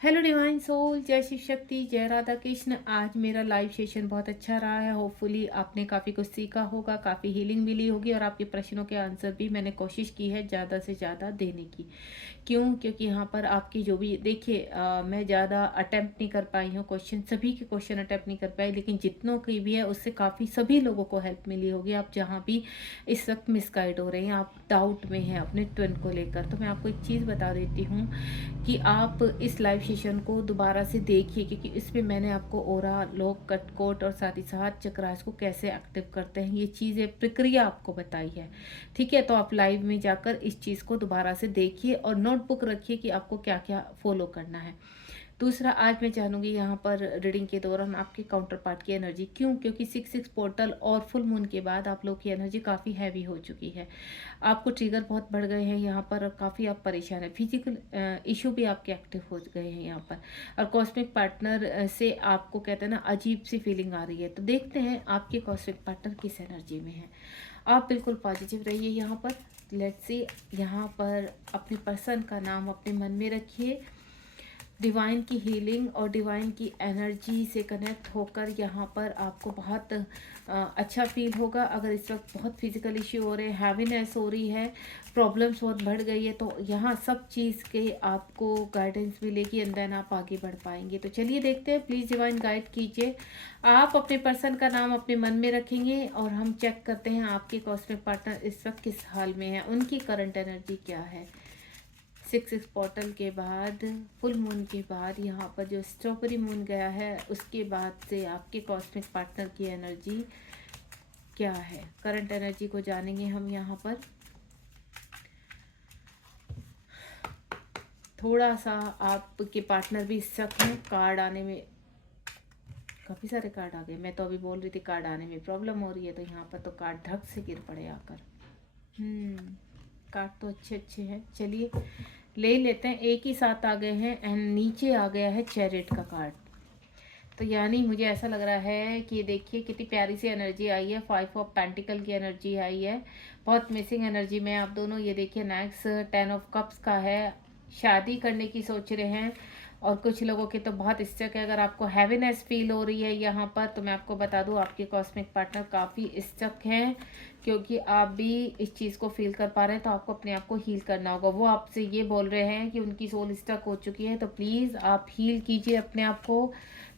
Hello divine soul, जय शिव शक्ति, जय राधा कृष्ण। आज मेरा लाइव सेशन बहुत अच्छा रहा है। होपफुली आपने काफ़ी कुछ सीखा होगा, काफ़ी हीलिंग मिली होगी और आपके प्रश्नों के आंसर भी मैंने कोशिश की है ज़्यादा से ज़्यादा देने की। क्यों? क्योंकि यहाँ पर आपकी जो भी देखिए, मैं ज़्यादा अटेम्प्ट नहीं कर पाई हूँ क्वेश्चन, सभी के क्वेश्चन अटेम्प्ट नहीं कर पाई, लेकिन जितनों की भी है उससे काफ़ी सभी लोगों को हेल्प मिली होगी। आप जहाँ भी इस वक्त मिसगाइड हो रहे हैं, आप डाउट में हैं अपने ट्विन को लेकर, तो मैं आपको एक चीज़ बता देती हूँ कि आप इस लाइव सेशन को दोबारा से देखिए, क्योंकि इसमें मैंने आपको ओरा, लोक, कटकोट और साथ ही साथ चक्रास को कैसे एक्टिव करते हैं, ये चीज़ें प्रक्रिया आपको बताई है। ठीक है, तो आप लाइव में जाकर इस चीज़ को दोबारा से देखिए और नोटबुक रखिए कि आपको क्या क्या फॉलो करना है। दूसरा, आज मैं जानूंगी यहाँ पर रीडिंग के दौरान आपके काउंटर पार्ट की एनर्जी। क्यों? क्योंकि 6-6 पोर्टल और फुल मून के बाद आप लोग की एनर्जी काफ़ी हैवी हो चुकी है। आपको ट्रिगर बहुत बढ़ गए हैं यहाँ पर, काफ़ी आप परेशान है, फिजिकल इशू भी आपके एक्टिव हो गए हैं यहाँ पर। और कॉस्मिक पार्टनर से आपको कहते हैं ना, अजीब सी फीलिंग आ रही है। तो देखते हैं आपके कॉस्मिक पार्टनर किस एनर्जी में है। आप बिल्कुल पॉजिटिव रहिए यहाँ पर। लेट्स सी, यहाँ पर अपने पर्सन का नाम अपने मन में रखिए। डिवाइन की हीलिंग और डिवाइन की एनर्जी से कनेक्ट होकर यहाँ पर आपको बहुत अच्छा फील होगा। अगर इस वक्त बहुत फिजिकल इश्यू हो रहे हैं, हैवीनेस हो रही है, प्रॉब्लम्स बहुत बढ़ गई है, तो यहाँ सब चीज़ के आपको गाइडेंस मिलेगी एंड देन आप आगे बढ़ पाएंगे। तो चलिए देखते हैं, प्लीज़ डिवाइन गाइड कीजिए। आप अपने पर्सन का नाम अपने मन में रखेंगे और हम चेक करते हैं आपके कॉस्मिक पार्टनर इस वक्त किस हाल में है, उनकी करंट एनर्जी क्या है। 6-6 पोर्टल के बाद, फुल मून के बाद, यहाँ पर जो स्ट्रॉबेरी मून गया है उसके बाद से आपके कॉस्मिक पार्टनर की एनर्जी क्या है। करंट एनर्जी को जानेंगे हम यहाँ पर। थोड़ा सा आपके पार्टनर भी स्टक हैं, कार्ड आने में काफ़ी सारे कार्ड आ गए। मैं तो अभी बोल रही थी कार्ड आने में प्रॉब्लम हो रही है, तो यहाँ पर तो कार्ड धक से गिर पड़े आकर। कार्ड तो अच्छे अच्छे हैं, चलिए ले लेते हैं। एक ही साथ आ गए हैं एंड नीचे आ गया है चैरिट का कार्ड। तो यानी मुझे ऐसा लग रहा है कि देखिए कितनी प्यारी सी एनर्जी आई है। 5 ऑफ पेंटिकल की एनर्जी आई है, बहुत मिसिंग एनर्जी में आप दोनों। ये देखिए नेक्स्ट 10 ऑफ कप्स का है, शादी करने की सोच रहे हैं और कुछ लोगों के तो बहुत स्टक है। अगर आपको हैवीनेस फील हो रही है यहाँ पर, तो मैं आपको बता दूँ आपके कॉस्मिक पार्टनर काफ़ी स्टक हैं, क्योंकि आप भी इस चीज़ को फील कर पा रहे हैं। तो आपको अपने आप को हील करना होगा। वो आपसे ये बोल रहे हैं कि उनकी सोल स्टक हो चुकी है, तो प्लीज़ आप हील कीजिए अपने आप को,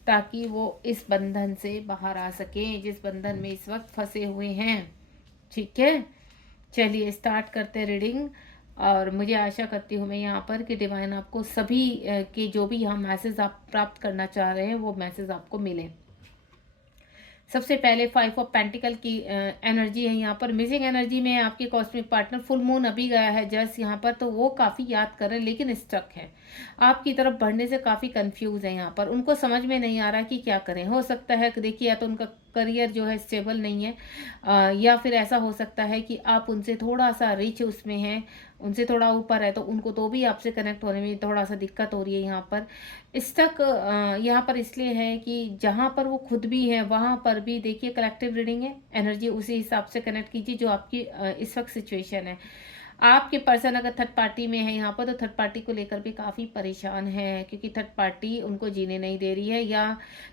ताकि वो इस बंधन से बाहर आ सकें जिस बंधन में इस वक्त फंसे हुए हैं। ठीक है, चलिए स्टार्ट करते हैं रीडिंग। और मुझे आशा करती हूँ मैं यहाँ पर कि डिवाइन आपको सभी के जो भी यहाँ मैसेज आप प्राप्त करना चाह रहे हैं वो मैसेज आपको मिले। सबसे पहले 5 ऑफ पेंटिकल की एनर्जी है यहाँ पर। मिसिंग एनर्जी में आपके कॉस्मिक पार्टनर, फुल मून अभी गया है जस्ट यहाँ पर, तो वो काफ़ी याद कर रहे हैं लेकिन स्टक है। आपकी तरफ बढ़ने से काफ़ी कंफ्यूज है यहाँ पर, उनको समझ में नहीं आ रहा कि क्या करें। हो सकता है कि देखिए, या तो उनका करियर जो है स्टेबल नहीं है, या फिर ऐसा हो सकता है कि आप उनसे थोड़ा सा रिच उसमें हैं, उनसे थोड़ा ऊपर है, तो उनको तो भी आपसे कनेक्ट होने में थोड़ा सा दिक्कत हो रही है यहाँ पर। स्टक यहाँ पर इसलिए है कि जहाँ पर वो खुद भी है वहाँ पर भी देखिए कलेक्टिव रीडिंग है, एनर्जी उसी हिसाब से कनेक्ट कीजिए जो आपकी इस वक्त सिचुएशन है। आपके पर्सन अगर थर्ड पार्टी में है यहाँ पर, तो थर्ड पार्टी को लेकर भी काफ़ी परेशान है, क्योंकि थर्ड पार्टी उनको जीने नहीं दे रही है, या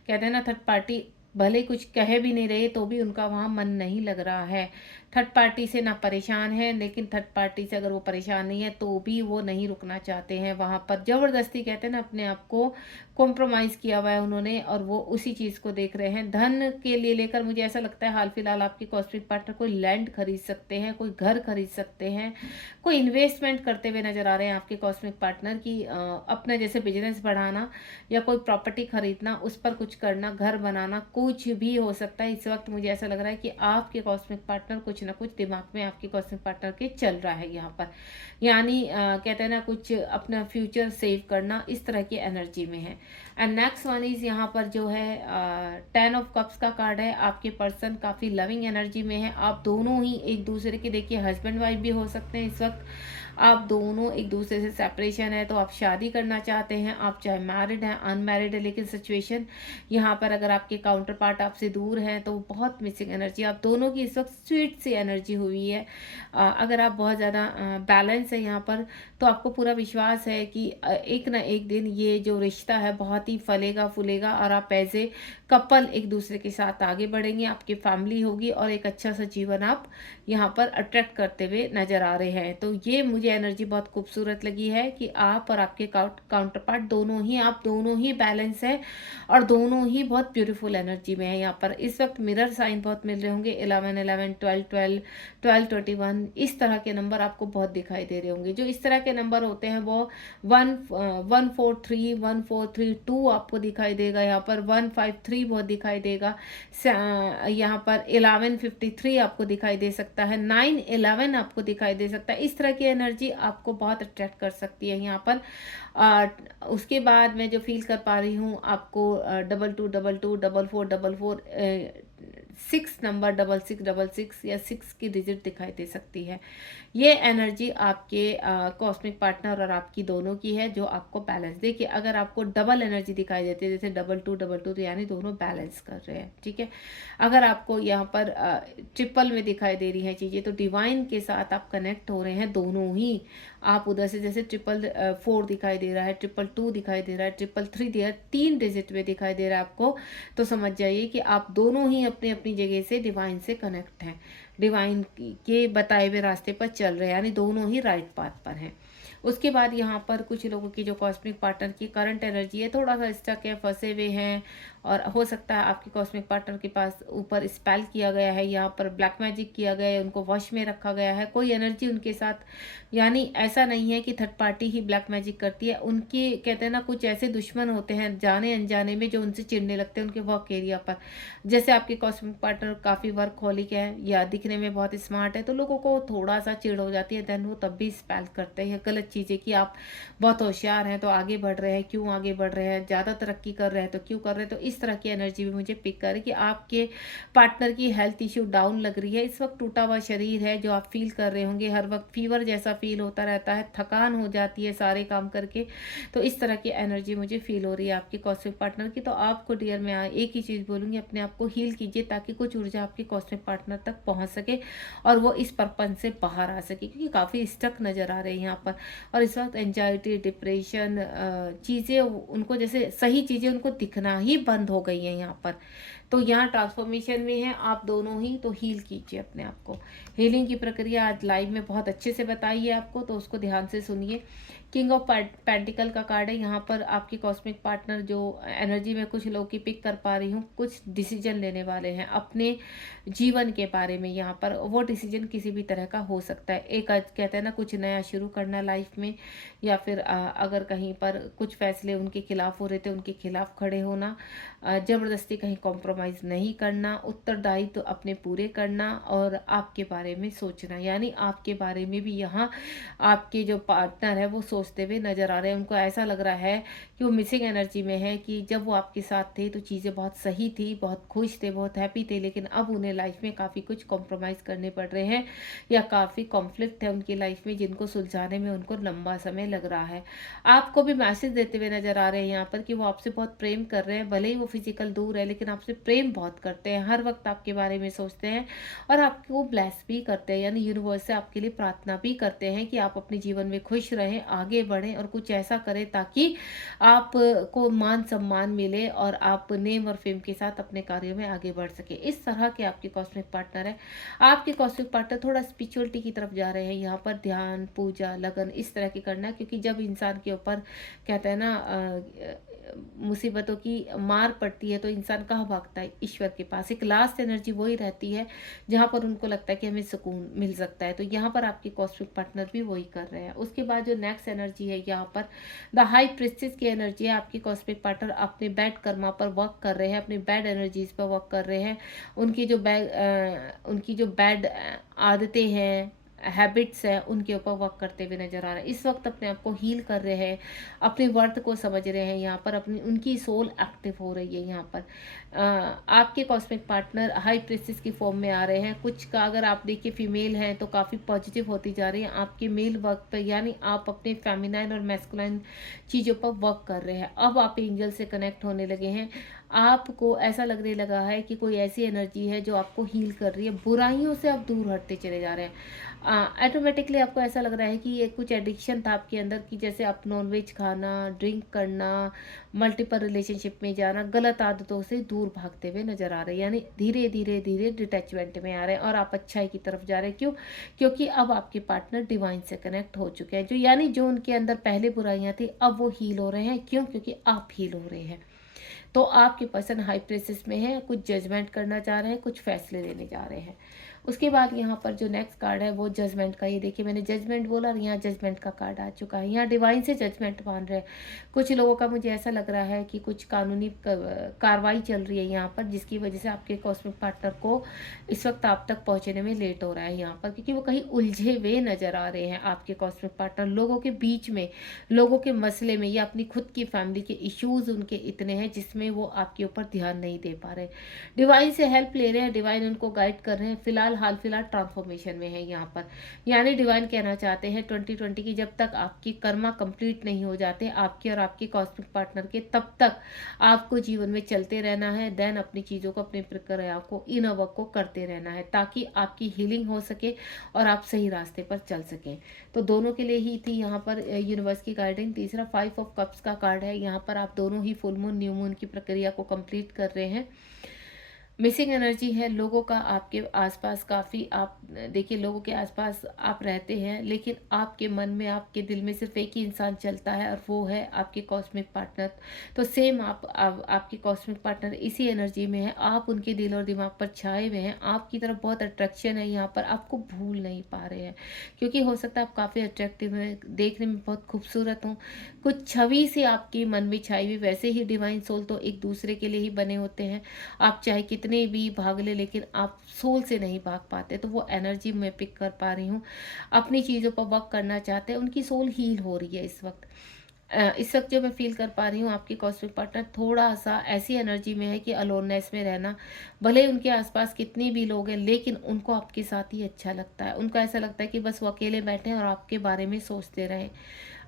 कहते हैं ना, थर्ड पार्टी भले कुछ कह भी नहीं रहे तो भी उनका वहाँ मन नहीं लग रहा है। थर्ड पार्टी से ना परेशान है, लेकिन थर्ड पार्टी से अगर वो परेशान नहीं है तो भी वो नहीं रुकना चाहते हैं वहाँ पर। ज़बरदस्ती कहते हैं ना, अपने आप को कॉम्प्रोमाइज़ किया हुआ है उन्होंने और वो उसी चीज़ को देख रहे हैं। धन के लिए लेकर मुझे ऐसा लगता है हाल फिलहाल आपके कॉस्मिक पार्टनर कोई लैंड खरीद सकते हैं, कोई घर खरीद सकते हैं, कोई इन्वेस्टमेंट करते हुए नजर आ रहे हैं आपके कॉस्मिक पार्टनर की। अपना जैसे बिजनेस बढ़ाना या कोई प्रॉपर्टी खरीदना, उस पर कुछ करना, घर बनाना, कुछ भी हो सकता है। इस वक्त मुझे ऐसा लग रहा है कि आपके कॉस्मिक पार्टनर कुछ ना कुछ दिमाग में आपके कॉस्मिक पार्टनर के चल रहा है यहाँ पर। यानी कहते हैं ना, कुछ अपना फ्यूचर सेव करना, इस तरह की एनर्जी में है। एंड नेक्स्ट वन इज यहाँ पर जो है 10 ऑफ कप्स का कार्ड है। आपके पर्सन काफ़ी लविंग एनर्जी में है। आप दोनों ही एक दूसरे के देखिए हस्बैंड वाइफ भी हो सकते हैं इस वक्त। आप दोनों एक दूसरे से सेपरेशन है, तो आप शादी करना चाहते हैं, आप चाहे मैरिड हैं अनमैरिड है, लेकिन सिचुएशन यहाँ पर अगर आपके काउंटर पार्ट आपसे दूर हैं तो बहुत मिसिंग एनर्जी आप दोनों की इस वक्त स्वीट सी एनर्जी हुई है। अगर आप बहुत ज़्यादा बैलेंस है यहाँ पर, तो आपको पूरा विश्वास है कि एक ना एक दिन ये जो रिश्ता है बहुत ही फलेगा फूलेगा और आप एज ए कपल एक दूसरे के साथ आगे बढ़ेंगे, आपकी फैमिली होगी और एक अच्छा सा जीवन आप यहाँ पर अट्रैक्ट करते हुए नजर आ रहे हैं। तो ये मुझे एनर्जी बहुत खूबसूरत लगी है कि आप और आपके काउंटर पार्ट दोनों ही, आप दोनों ही बैलेंस है और दोनों ही बहुत ब्यूटीफुल एनर्जी में है। यहाँ पर इस वक्त मिरर साइन बहुत मिल रहे होंगे, 11 11 12 12 12 21 इस तरह के नंबर आपको बहुत दिखाई दे रहे होंगे। जो इस तरह के नंबर होते हैं वो 143 1432 आपको दिखाई देगा, यहाँ पर 153 बहुत दिखाई देगा, यहाँ पर 1153 आपको दिखाई दे सकता है, 911 आपको दिखाई दे सकता है। इस तरह की एनर्जी आपको बहुत अट्रैक्ट कर सकती है यहाँ पर। उसके बाद मैं जो फील कर पा रही हूँ आपको 2222 4444 6 नंबर 6666 या 6 की डिजिट दिखाई दे सकती है। ये एनर्जी आपके कॉस्मिक पार्टनर और आपकी दोनों की है जो आपको बैलेंस। देखिए अगर आपको डबल एनर्जी दिखाई देती है जैसे 2222 तो यानी दोनों बैलेंस कर रहे हैं, ठीक है। अगर आपको यहाँ पर ट्रिपल में दिखाई दे रही हैं चीज़ें तो डिवाइन के साथ आप कनेक्ट हो रहे हैं दोनों ही। आप उधर से जैसे 444 दिखाई दे रहा है, 222 दिखाई दे रहा है, 333 दिया 3 डिजिट में दिखाई दे रहा है आपको, तो समझ जाइए कि आप दोनों ही अपनी अपनी जगह से डिवाइन से कनेक्ट हैं, डिवाइन के बताए हुए रास्ते पर चल रहे हैं, यानी दोनों ही राइट पाथ पर हैं। उसके बाद यहाँ पर कुछ लोगों की जो कॉस्मिक पार्टनर की करंट एनर्जी है थोड़ा सा स्टक है, फंसे हुए हैं, और हो सकता है आपके कॉस्मिक पार्टनर के पास ऊपर स्पेल किया गया है, यहाँ पर ब्लैक मैजिक किया गया है, उनको वश में रखा गया है, कोई एनर्जी उनके साथ, यानी ऐसा नहीं है कि थर्ड पार्टी ही ब्लैक मैजिक करती है। उनके कहते हैं ना कुछ ऐसे दुश्मन होते हैं जाने अनजाने में जो उनसे चिढ़ने लगते हैं उनके वर्क एरिया पर। जैसे आपके कॉस्मिक पार्टनर काफ़ी वर्कहॉलिक है या दिखने में बहुत स्मार्ट है तो लोगों को थोड़ा सा चिढ़ हो जाती है, देन वो तब भी स्पेल करते हैं गलत चीज़ें कि आप बहुत होशियार हैं तो आगे बढ़ रहे हैं, क्यों आगे बढ़ रहे हैं, ज़्यादा तरक्की कर रहे हैं तो क्यों कर रहे हैं। तो इस तरह की एनर्जी भी मुझे पिक करे कि आपके पार्टनर की हेल्थ इश्यू डाउन लग रही है, इस वक्त टूटा हुआ शरीर है जो आप फील कर रहे होंगे, हर वक्त फीवर जैसा फील होता रहता है, थकान हो जाती है सारे काम करके। तो इस तरह की एनर्जी मुझे फील हो रही है आपके कॉस्मिक पार्टनर की। तो आपको डियर मैं एक ही चीज़ बोलूँगी, अपने आप को हील कीजिए ताकि कुछ ऊर्जा आपके कॉस्मिक पार्टनर तक पहुँच सके और वो इस पर्पन से बाहर आ सके, क्योंकि काफ़ी स्टक नज़र आ रहे हैं यहाँ पर। और इस वक्त एंजाइटी डिप्रेशन चीज़ें उनको जैसे सही चीज़ें उनको दिखना ही बंद हो गई हैं यहाँ पर। तो यहाँ ट्रांसफॉर्मेशन में है आप दोनों ही, तो हील कीजिए अपने आप को। हीलिंग की प्रक्रिया आज लाइव में बहुत अच्छे से बताई है आपको, तो उसको ध्यान से सुनिए। किंग ऑफ पेंटिकल का कार्ड है, यहाँ पर आपकी कॉस्मिक पार्टनर जो एनर्जी में कुछ लोग की पिक कर पा रही हूँ, कुछ डिसीजन लेने वाले हैं अपने जीवन के बारे में। यहाँ पर वो डिसीजन किसी भी तरह का हो सकता है, एक कहते हैं ना कुछ नया शुरू करना लाइफ में, या फिर अगर कहीं पर कुछ फैसले उनके खिलाफ हो रहे थे उनके खिलाफ खड़े होना, ज़बरदस्ती कहीं कॉम्प्रोमाइज़ नहीं करना, उत्तरदायित्व तो अपने पूरे करना और आपके बारे में सोचना, यानी आपके बारे में भी यहाँ आपके जो पार्टनर है वो सोचते हुए नज़र आ रहे हैं। उनको ऐसा लग रहा है कि वो मिसिंग एनर्जी में है कि जब वो आपके साथ थे तो चीज़ें बहुत सही थी, बहुत खुश थे, बहुत हैप्पी थे, लेकिन अब उन्हें लाइफ में काफ़ी कुछ कॉम्प्रोमाइज़ करने पड़ रहे हैं या काफ़ी कॉन्फ्लिक्ट है उनकी लाइफ में जिनको सुलझाने में उनको लंबा समय लग रहा है। आपको भी मैसेज देते हुए नज़र आ रहे हैं यहाँ पर कि वो आपसे बहुत प्रेम कर रहे हैं, भले ही वो फिजिकल दूर है लेकिन आपसे प्रेम बहुत करते हैं, हर वक्त आपके बारे में सोचते हैं और आपको ब्लेस भी करते हैं, यानी यूनिवर्स से आपके लिए प्रार्थना भी करते हैं कि आप अपने जीवन में खुश रहें, आगे बढ़ें और कुछ ऐसा करें ताकि आपको मान सम्मान मिले और आप नेम और फेम के साथ अपने कार्यों में आगे बढ़ सके। इस तरह के आपके कॉस्मिक पार्टनर है। आपके कॉस्मिक पार्टनर थोड़ा स्पिरिचुअलिटी की तरफ जा रहे हैं, यहाँ पर ध्यान पूजा लगन इस तरह की करना, क्योंकि जब इंसान के ऊपर कहते हैं ना मुसीबतों की मार पड़ती है तो इंसान कहाँ भागता है, ईश्वर के पास। एक लास्ट एनर्जी वही रहती है जहाँ पर उनको लगता है कि हमें सुकून मिल सकता है, तो यहाँ पर आपके कॉस्मिक पार्टनर भी वही कर रहे हैं। उसके बाद जो नेक्स्ट एनर्जी है यहाँ पर द हाई प्रिस्टेस की एनर्जी है। आपके कॉस्मिक पार्टनर अपने बैड कर्मा पर वर्क कर रहे हैं, अपनी बैड एनर्जीज पर वर्क कर रहे हैं, उनकी जो बैड आदतें हैं, हैबिट्स हैं उनके ऊपर वर्क करते हुए नज़र आ रहे हैं। इस वक्त अपने आप को हील कर रहे हैं, अपने वर्थ को समझ रहे हैं, यहाँ पर अपनी उनकी सोल एक्टिव हो रही है। यहाँ पर आपके कॉस्मिक पार्टनर हाई प्रिंसेस की फॉर्म में आ रहे हैं। कुछ का अगर आप देखिए फीमेल हैं तो काफ़ी पॉजिटिव होती जा रही है आपके मेल वर्क पर, यानी आप अपने फेमिनाइन और मैस्कुलाइन चीज़ों पर वर्क कर रहे हैं। अब आप एंजल से कनेक्ट होने लगे हैं। आपको ऐसा लगने लगा है कि कोई ऐसी एनर्जी है जो आपको हील कर रही है, बुराइयों से आप दूर हटते चले जा रहे हैं। ऑटोमेटिकली आपको ऐसा लग रहा है कि ये कुछ एडिक्शन था आपके अंदर, कि जैसे आप नॉनवेज खाना, ड्रिंक करना, मल्टीपल रिलेशनशिप में जाना, गलत आदतों से दूर भागते हुए नजर आ रहे हैं, यानी धीरे धीरे धीरे डिटैचमेंट में आ रहे हैं और आप अच्छाई की तरफ जा रहे हैं। क्यों? क्योंकि अब आपके पार्टनर डिवाइन से कनेक्ट हो चुके हैं, जो यानी जो उनके अंदर पहले बुराइयां थी अब वो हील हो रहे हैं। क्यों? क्योंकि आप हील हो रहे हैं। तो आपके पर्सन हाई प्रेसिस में है, कुछ जजमेंट करना चाह रहे हैं, कुछ फैसले लेने जा रहे हैं। उसके बाद यहाँ पर जो नेक्स्ट कार्ड है वो जजमेंट का, ये देखिए मैंने जजमेंट बोला और यहाँ जजमेंट का कार्ड आ चुका है। यहाँ डिवाइन से जजमेंट मान रहे हैं। कुछ लोगों का मुझे ऐसा लग रहा है कि कुछ कानूनी कार्रवाई चल रही है यहाँ पर, जिसकी वजह से आपके कॉस्मिक पार्टनर को इस वक्त आप तक पहुँचने में लेट हो रहा है यहाँ पर, क्योंकि वो कहीं उलझे हुए नजर आ रहे हैं। आपके कॉस्मिक पार्टनर लोगों के बीच में, लोगों के मसले में, या अपनी खुद की फैमिली के इश्यूज उनके इतने हैं जिसमें वो आपके ऊपर ध्यान नहीं दे पा रहे। डिवाइन से हेल्प ले रहे हैं, डिवाइन उनको गाइड कर रहे हैं। फिलहाल ट्रांसफॉर्मेशन में है यहाँ पर, यानी डिवाइन कहना चाहते हैं 2020 की जब तक आपकी कर्मा कंप्लीट नहीं हो जाते आपके और आपके कॉस्मिक पार्टनर के, तब तक आपको जीवन में चलते रहना है। देन अपनी चीज़ों को, अपनी प्रक्रिया को, इनर वर्क को करते रहना है, ताकि आपकी हीलिंग हो सके और आप सही रास्ते पर चल सकें। तो दोनों के लिए ही थी यहाँ पर यूनिवर्स की गाइडिंग। तीसरा 5 ऑफ कप्स का कार्ड है। यहाँ पर आप दोनों ही फुल मून न्यू मून की प्रक्रिया को कंप्लीट कर रहे हैं। मिसिंग एनर्जी है लोगों का आपके आसपास काफ़ी। आप देखिए लोगों के आसपास आप रहते हैं, लेकिन आपके मन में, आपके दिल में सिर्फ एक ही इंसान चलता है और वो है आपके कॉस्मिक पार्टनर। तो सेम आपके कॉस्मिक पार्टनर इसी एनर्जी में है। आप उनके दिल और दिमाग पर छाए हुए हैं। आपकी तरफ बहुत अट्रैक्शन है यहाँ पर, आपको भूल नहीं पा रहे हैं, क्योंकि हो सकता है आप काफ़ी अट्रैक्टिव हैं, देखने में बहुत खूबसूरत हों, कुछ छवि से आपके मन में छाई हुई। वैसे ही डिवाइन सोल तो एक दूसरे के लिए ही बने होते हैं। आप चाहे कितने भी भाग ले, लेकिन आप सोल से नहीं भाग पाते। तो वो एनर्जी मैं पिक कर पा रही हूँ। अपनी चीज़ों पर वर्क करना चाहते हैं, उनकी सोल हील हो रही है इस वक्त। इस वक्त जो मैं फील कर पा रही हूँ, आपकी कॉस्मिक पार्टनर थोड़ा सा ऐसी एनर्जी में है कि अलोननेस में रहना। भले उनके आसपास कितने भी लोग हैं, लेकिन उनको आपके साथ ही अच्छा लगता है। उनको ऐसा लगता है कि बस वो अकेले बैठे और आपके बारे में सोचते रहें।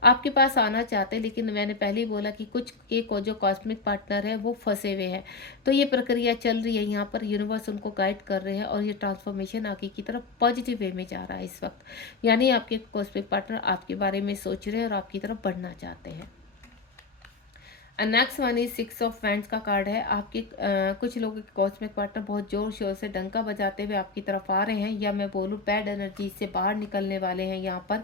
आपके पास आना चाहते हैं, लेकिन मैंने पहले ही बोला कि कुछ के को जो कॉस्मिक पार्टनर है वो फंसे हुए हैं। तो ये प्रक्रिया चल रही है यहाँ पर, यूनिवर्स उनको गाइड कर रहे हैं और ये ट्रांसफॉर्मेशन आगे की तरफ पॉजिटिव वे में जा रहा है इस वक्त। यानी आपके कॉस्मिक पार्टनर आपके बारे में सोच रहे हैं और आपकी तरफ बढ़ना चाहते हैं। Next one is 6 of wands का कार्ड है। आपके कुछ लोगों के कॉस्मिक पार्टनर बहुत जोर शोर से डंका बजाते हुए आपकी तरफ आ रहे हैं, या मैं बोलूँ बैड एनर्जी से बाहर निकलने वाले हैं यहाँ पर,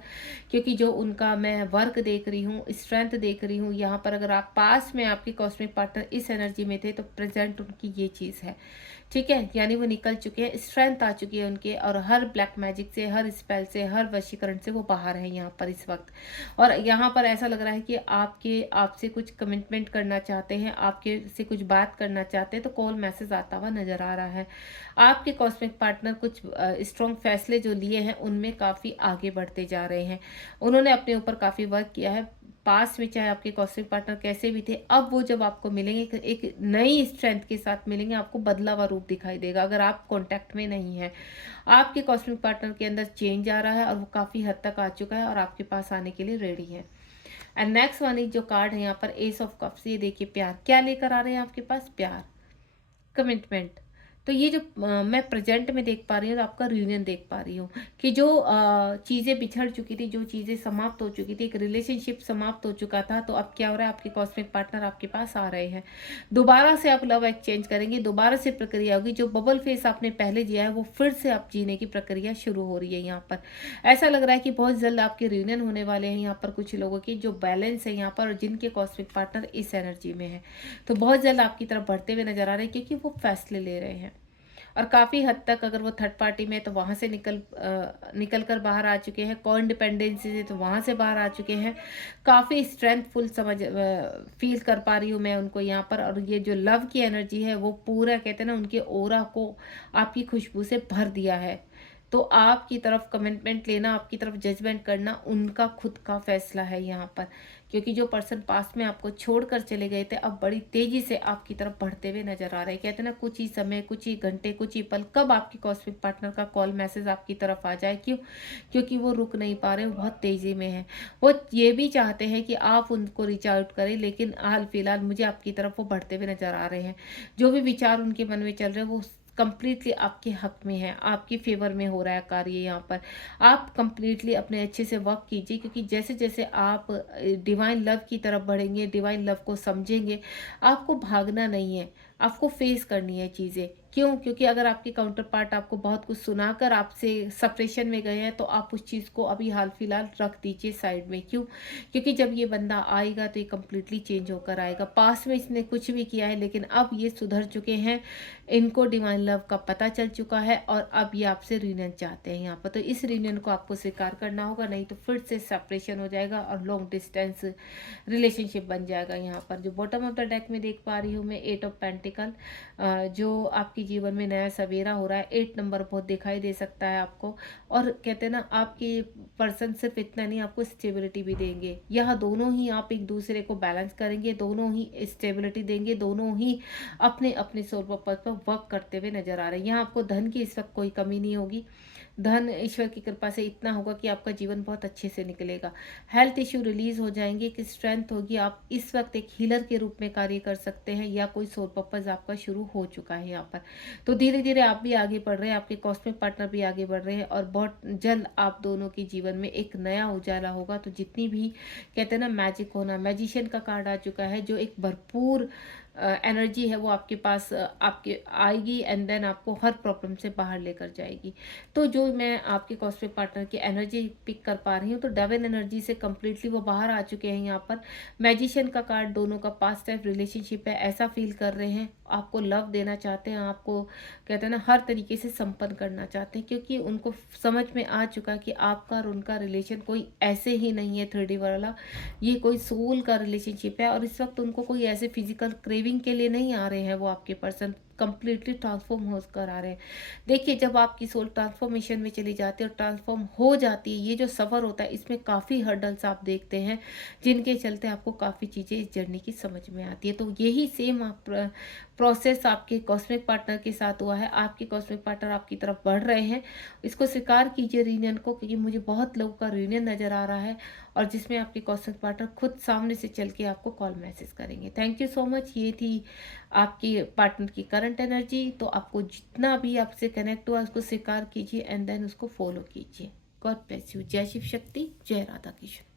क्योंकि जो उनका मैं वर्क देख रही हूँ, स्ट्रेंथ देख रही हूँ यहाँ पर। अगर आप पास में आपके कॉस्मिक पार्टनर इस एनर्जी में थे तो प्रेजेंट उनकी ये चीज़ है, ठीक है, यानी वो निकल चुके हैं, स्ट्रेंथ आ चुकी है उनके, और हर ब्लैक मैजिक से, हर स्पेल से, हर वशीकरण से वो बाहर है यहाँ पर इस वक्त। और यहाँ पर ऐसा लग रहा है कि आपसे कुछ कमिटमेंट करना चाहते हैं, आपके से कुछ बात करना चाहते हैं, तो कॉल मैसेज आता हुआ नजर आ रहा है। आपके कॉस्मिक पार्टनर कुछ स्ट्रॉन्ग फैसले जो लिए हैं उनमें काफ़ी आगे बढ़ते जा रहे हैं। उन्होंने अपने ऊपर काफ़ी वर्क किया है पास में, चाहे आपके कॉस्मिक पार्टनर कैसे भी थे। अब वो जब आपको मिलेंगे एक नई स्ट्रेंथ के साथ मिलेंगे, आपको बदला हुआ रूप दिखाई देगा। अगर आप कांटेक्ट में नहीं है, आपके कॉस्मिक पार्टनर के अंदर चेंज आ रहा है और वो काफ़ी हद तक आ चुका है और आपके पास आने के लिए रेडी है। एंड नेक्स्ट वन इज जो कार्ड है यहाँ पर एस ऑफ कप्स, ये देखिए प्यार क्या लेकर आ रहे हैं आपके पास, प्यार, कमिटमेंट। तो ये जो मैं प्रेजेंट में देख पा रही हूँ, तो आपका रियूनियन देख पा रही हूँ कि जो चीज़ें बिछड़ चुकी थी, जो चीज़ें समाप्त हो चुकी थी, एक रिलेशनशिप समाप्त हो चुका था, तो अब क्या हो रहा है, आपके कॉस्मिक पार्टनर आपके पास आ रहे हैं। दोबारा से आप लव एक्सचेंज करेंगे, दोबारा से प्रक्रिया होगी। जो बबल फेस आपने पहले जिया है वो फिर से आप जीने की प्रक्रिया शुरू हो रही है यहाँ पर। ऐसा लग रहा है कि बहुत जल्द आपके रियूनियन होने वाले हैं यहाँ पर कुछ लोगों की जो बैलेंस है यहाँ पर, और जिनके कॉस्मिक पार्टनर इस एनर्जी में है, तो बहुत जल्द आपकी तरफ बढ़ते हुए नजर आ रहे हैं, क्योंकि वो फैसले ले रहे हैं। और काफ़ी हद तक अगर वो थर्ड पार्टी में, तो वहाँ से निकल कर बाहर आ चुके हैं। को इंडिपेंडेंसी से तो वहाँ से बाहर आ चुके हैं। काफ़ी स्ट्रेंथफुल फील कर पा रही हूँ मैं उनको यहाँ पर। और ये जो लव की एनर्जी है वो पूरा कहते हैं ना, उनके ओरा को आपकी खुशबू से भर दिया है। तो आपकी तरफ कमिटमेंट लेना, आपकी तरफ जजमेंट करना उनका खुद का फैसला है यहाँ पर, क्योंकि जो पर्सन पास में आपको छोड़कर चले गए थे अब बड़ी तेजी से आपकी तरफ बढ़ते हुए नजर आ रहे हैं। कहते हैं ना, कुछ ही समय, कुछ ही घंटे, कुछ ही पल, कब आपकी कॉस्मिक पार्टनर का कॉल मैसेज आपकी तरफ आ जाए। क्यों? क्योंकि वो रुक नहीं पा रहे, वो बहुत तेजी में है। वो ये भी चाहते हैं कि आप उनको रीच आउट करें, लेकिन हाल फिलहाल मुझे आपकी तरफ वो बढ़ते हुए नजर आ रहे हैं। जो भी विचार उनके मन में चल रहे हैं वो कंप्लीटली आपके हक में है, आपके फेवर में हो रहा है कार्य यहाँ पर। आप कंप्लीटली अपने अच्छे से वर्क कीजिए, क्योंकि जैसे जैसे आप डिवाइन लव की तरफ बढ़ेंगे, डिवाइन लव को समझेंगे, आपको भागना नहीं है, आपको फेस करनी है चीज़ें। क्यों? क्योंकि अगर आपके काउंटर पार्ट आपको बहुत कुछ सुनाकर आपसे सेपरेशन में गए हैं, तो आप उस चीज़ को अभी हाल फिलहाल रख दीजिए साइड में। क्यों? क्योंकि जब ये बंदा आएगा तो ये कंप्लीटली चेंज होकर आएगा। पास्ट में इसने कुछ भी किया है, लेकिन अब ये सुधर चुके हैं, इनको डिवाइन लव का पता चल चुका है और अब ये आपसे रीयूनियन चाहते हैं यहाँ पर। तो इस रीयूनियन को आपको स्वीकार करना होगा, नहीं तो फिर से सेपरेशन हो जाएगा और लॉन्ग डिस्टेंस रिलेशनशिप बन जाएगा यहाँ पर। जो बॉटम ऑफ द डेक में देख पा रही हूँ मैं, 8 ऑफ पेंटिकल, जो आपके जीवन में नया सवेरा हो रहा है। 8 नंबर बहुत दिखाई दे सकता है आपको। और कहते हैं ना, आपके पर्सन सिर्फ इतना नहीं, आपको स्टेबिलिटी भी देंगे। यह दोनों ही आप एक दूसरे को बैलेंस करेंगे, दोनों ही स्टेबिलिटी देंगे, दोनों ही अपने अपने सोल पर्पस पर वर्क करते हुए नजर आ रहे हैं। यहाँ आपको धन की इस वक्त कोई कमी नहीं होगी। धन ईश्वर की कृपा से इतना होगा कि आपका जीवन बहुत अच्छे से निकलेगा। हेल्थ इश्यू रिलीज हो जाएंगे, कि स्ट्रेंथ होगी। आप इस वक्त एक हीलर के रूप में कार्य कर सकते हैं, या कोई सोल पर्पस आपका शुरू हो चुका है यहाँ पर। तो धीरे धीरे आप भी आगे बढ़ रहे हैं, आपके कॉस्मिक पार्टनर भी आगे बढ़ रहे हैं, और बहुत जल्द आप दोनों के जीवन में एक नया उजाला होगा। तो जितनी भी कहते हैं ना मैजिक होना, मैजिशियन का कार्ड आ चुका है, जो एक भरपूर एनर्जी है वो आपके पास आपके आएगी, एंड देन आपको हर प्रॉब्लम से बाहर लेकर जाएगी। तो जो मैं आपके कॉस्मिक पार्टनर की एनर्जी पिक कर पा रही हूँ, तो डेविन एनर्जी से कम्प्लीटली वो बाहर आ चुके हैं यहाँ पर। मैजिशियन का कार्ड, दोनों का पास्ट लाइफ रिलेशनशिप है, ऐसा फील कर रहे हैं, आपको लव देना चाहते हैं, आपको कहते हैं ना हर तरीके से संपन्न करना चाहते हैं, क्योंकि उनको समझ में आ चुका कि आपका और उनका रिलेशन कोई ऐसे ही नहीं है 3D वाला, ये कोई सोल का रिलेशनशिप है। और इस वक्त उनको कोई ऐसे फिजिकल क्रेविंग के लिए नहीं आ रहे हैं, वो आपके पर्सन कंप्लीटली ट्रांसफॉर्म होकर आ रहे हैं। देखिए, जब आपकी सोल ट्रांसफॉर्मेशन में चली जाती है और ट्रांसफॉर्म हो जाती है, ये जो सफ़र होता है इसमें काफ़ी हर्डल्स आप देखते हैं, जिनके चलते आपको काफ़ी चीज़ें इस जर्नी की समझ में आती है। तो यही सेम आप प्रोसेस आपके कॉस्मिक पार्टनर के साथ हुआ है। आपके कॉस्मिक पार्टनर आपकी तरफ बढ़ रहे हैं। इसको स्वीकार कीजिए रीयूनियन को, क्योंकि मुझे बहुत लोगों का रीयूनियन नज़र आ रहा है, और जिसमें आपके कॉस्मिक पार्टनर खुद सामने से चल के आपको कॉल मैसेज करेंगे। Thank you so much. ये थी आपकी पार्टनर की करंट एनर्जी। तो आपको जितना भी आपसे कनेक्ट हुआ उसको स्वीकार कीजिए, एंड देन उसको फॉलो कीजिए। God bless you. जय शिव शक्ति, जय राधा कृष्ण।